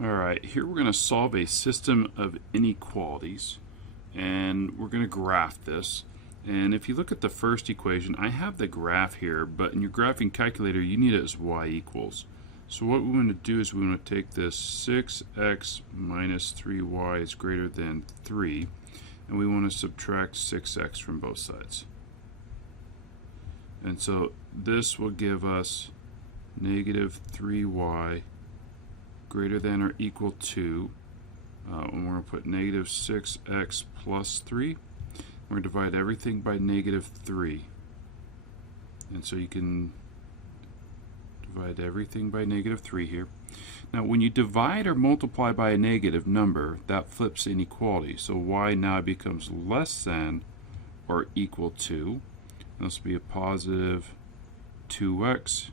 Alright, here we're going to solve a system of inequalities, and we're going to graph this. And if you look at the first equation, I have the graph here, but in your graphing calculator you need it as y equals. So what we want to do is we want to take this 6x minus 3y is greater than 3, and we want to subtract 6x from both sides. And so this will give us negative 3y greater than or equal to, and we're going to put negative 6x plus 3. We're going to divide everything by negative 3. And so you can divide everything by negative 3 here. Now when you divide or multiply by a negative number, that flips inequality. So y now becomes less than or equal to, this will be a positive 2x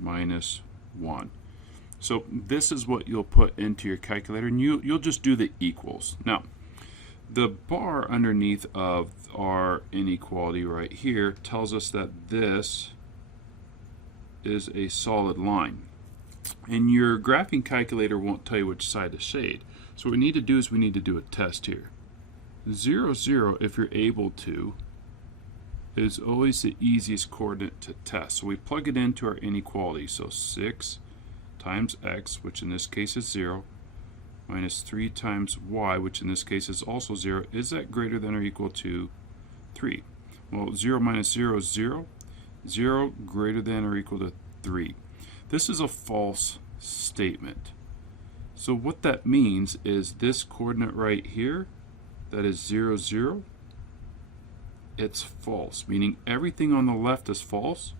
minus 1. So this is what you'll put into your calculator, and you'll just do the equals. Now, the bar underneath of our inequality right here tells us that this is a solid line. And your graphing calculator won't tell you which side to shade. So what we need to do is we need to do a test here. 0, 0, if you're able to, is always the easiest coordinate to test. So we plug it into our inequality. So 6 times x, which in this case is 0, minus 3 times y, which in this case is also 0, is that greater than or equal to 3? Well, 0 minus 0 is 0. 0 greater than or equal to 3. This is a false statement. So what that means is this coordinate right here, that is 0, 0, it's false, meaning everything on the left is false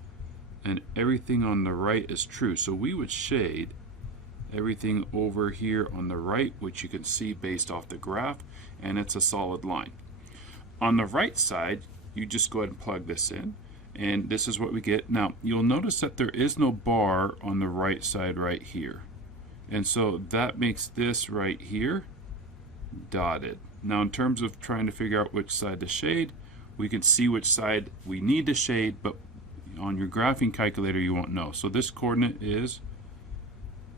and everything on the right is true. So we would shade everything over here on the right, which you can see based off the graph, and it's a solid line. On the right side, you just go ahead and plug this in, and this is what we get. Now, you'll notice that there is no bar on the right side right here. And so that makes this right here dotted. Now, in terms of trying to figure out which side to shade, we can see which side we need to shade, but on your graphing calculator you won't know. So this coordinate is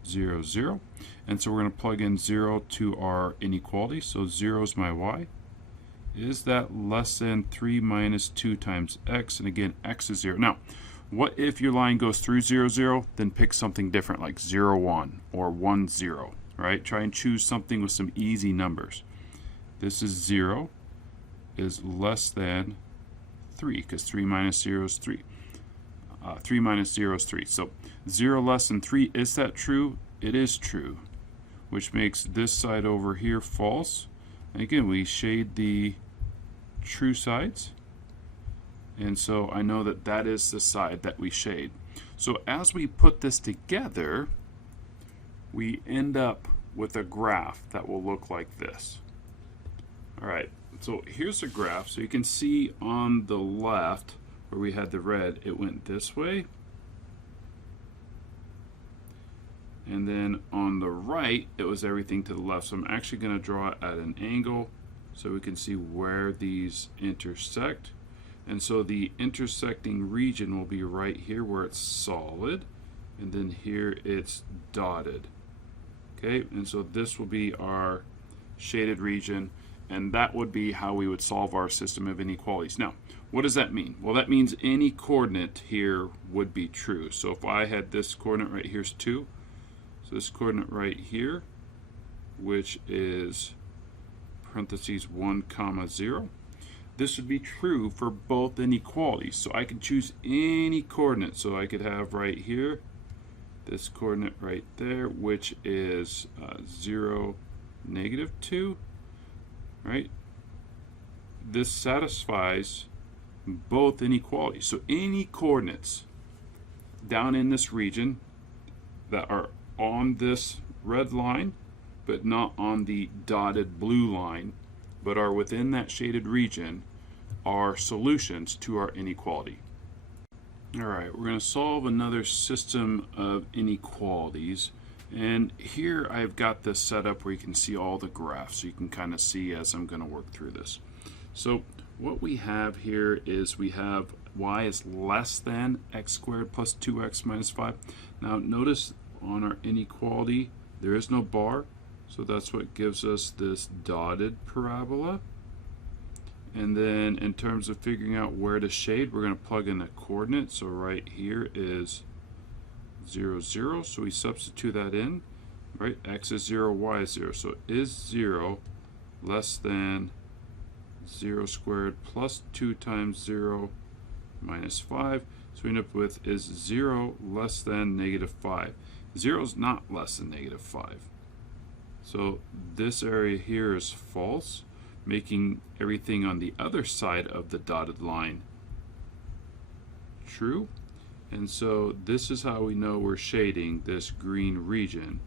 0, 0, and so we're going to plug in 0 to our inequality. So 0 is my y. Is that less than 3 minus 2 times x? And again, x is 0. Now, what if your line goes through 0, 0? Then pick something different like 0, 1 or 1, 0, right? Try and choose something with some easy numbers. This is 0 is less than 3, because 3 minus 0 is 3. 3 minus 0 is 3. So 0 less than 3, is that true? It is true, which makes this side over here false. And again, we shade the true sides, and so I know that that is the side that we shade. So as we put this together, we end up with a graph that will look like this. Alright, so here's a graph. So you can see on the left where we had the red, it went this way, and then on the right it was everything to the left. So I'm actually going to draw it at an angle so we can see where these intersect. And so the intersecting region will be right here where it's solid, and then here it's dotted. Okay, and so this will be our shaded region, and that would be how we would solve our system of inequalities. Now, what does that mean? Well, that means any coordinate here would be true. So if I had this coordinate right here is 2, so this coordinate right here, which is parentheses 1 comma 0, this would be true for both inequalities. So I could choose any coordinate. So I could have right here this coordinate right there, which is 0, negative 2, right? This satisfies both inequalities. So any coordinates down in this region that are on this red line but not on the dotted blue line, but are within that shaded region, are solutions to our inequality. Alright, we're going to solve another system of inequalities, and here I've got this set up where you can see all the graphs, so you can kind of see as I'm going to work through this. So what we have here is we have y is less than x squared plus 2x minus 5. Now notice on our inequality There is no bar, so that's what gives us this dotted parabola. And then in terms of figuring out where to shade, we're going to plug in a coordinate. So right here is 0, 0. So we substitute that in, right? X is 0, y is 0. So is 0 less than 0 squared plus 2 times 0 minus 5. So we end up with is 0 less than negative 5. 0 is not less than negative 5. So this area here is false, making everything on the other side of the dotted line true. And so this is how we know we're shading this green region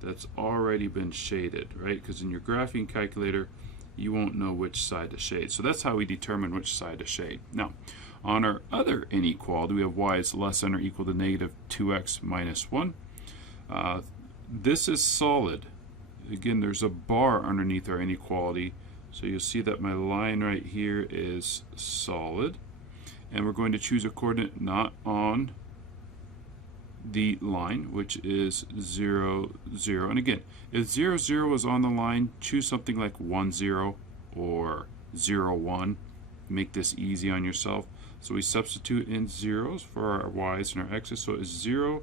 that's already been shaded, right? Because in your graphing calculator, you won't know which side to shade. So that's how we determine which side to shade. Now, on our other inequality, we have y is less than or equal to negative 2x minus 1. This is solid. Again, there's a bar underneath our inequality. So you'll see that my line right here is solid. And we're going to choose a coordinate not on the line, which is 0, 0. And again, if 0, 0 is on the line, choose something like 1, 0 or 0, 1. Make this easy on yourself. So we substitute in zeros for our y's and our x's. So it's 0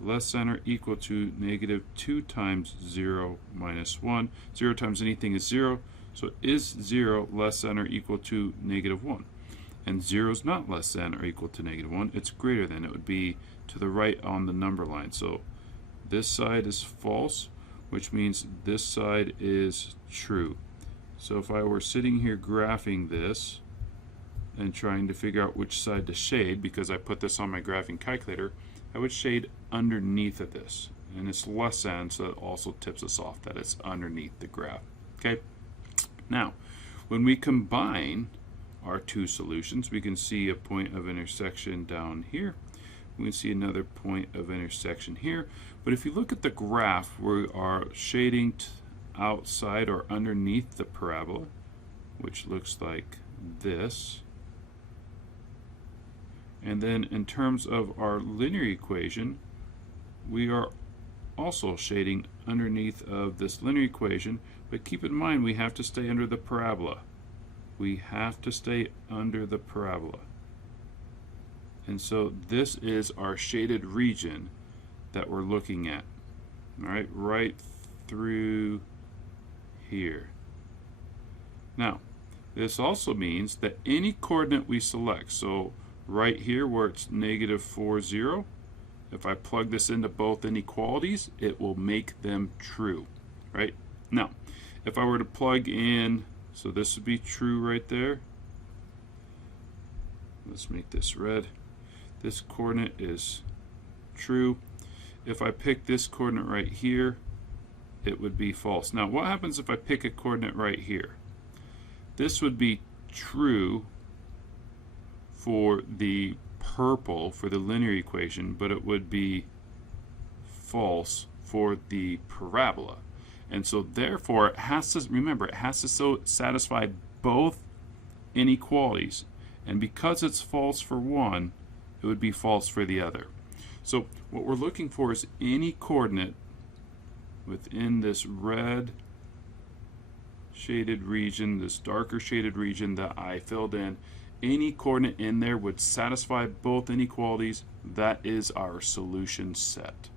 less than or equal to negative 2 times 0 minus 1. 0 times anything is 0. So is 0 less than or equal to negative 1? And 0 is not less than or equal to negative 1. It's greater than. It would be to the right on the number line. So this side is false, which means this side is true. So if I were sitting here graphing this and trying to figure out which side to shade, because I put this on my graphing calculator, I would shade underneath of this. And it's less than, so it also tips us off that it's underneath the graph. Okay? Now, when we combine our two solutions, we can see a point of intersection down here. We can see another point of intersection here. But if you look at the graph, we are shading outside or underneath the parabola, which looks like this. And then in terms of our linear equation, we are also shading underneath of this linear equation, but keep in mind we have to stay under the parabola. We have to stay under the parabola. And so this is our shaded region that we're looking at. All right, right through here. Now, this also means that any coordinate we select, so right here where it's negative 4, 0, if I plug this into both inequalities, it will make them true, right? Now, if I were to plug in, so this would be true right there. Let's make this red. This coordinate is true. If I pick this coordinate right here, it would be false. Now, what happens if I pick a coordinate right here? This would be true for the purple, for the linear equation, but it would be false for the parabola. And so therefore, it has to, remember, it has to satisfy both inequalities. And because it's false for one, it would be false for the other. So what we're looking for is any coordinate within this red shaded region, this darker shaded region that I filled in. Any coordinate in there would satisfy both inequalities. That is our solution set.